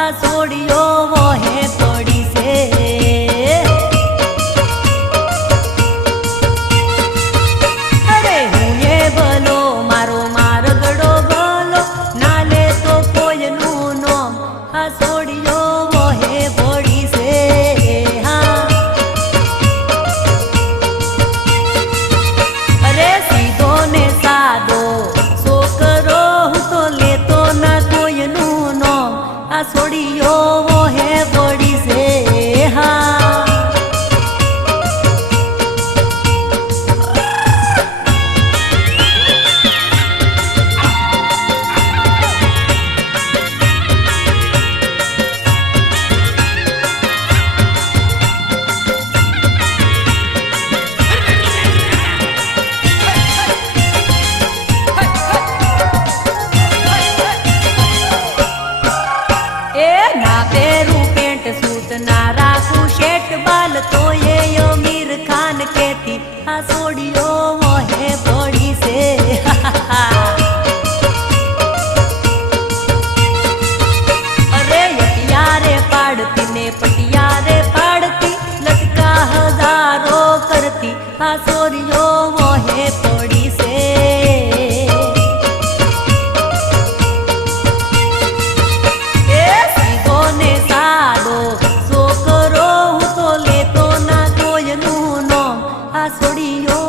આ સોડિયો વોહે પડી છે અરે હું એ ભલો મારો મારગડો ભલો ના લે તો કોઈનું નોમ આ સોડિયો વોહે પડી છે હા અરે સીધો ને સાદો છોકરો હું તો લેતો ના કોઈનું નોમ આ સોડિયો વોહે પડી છે હા ના રાખું શેઠ બાલ તો એ અમીર ખાન કેતી આ સોડિયો વોહે પડી છે અરે યટિયારે પાડતી ને પટિયારે પાડતી લટકા હજારો કરતી આ સોડિયો વોહે પડી છે સોડિયો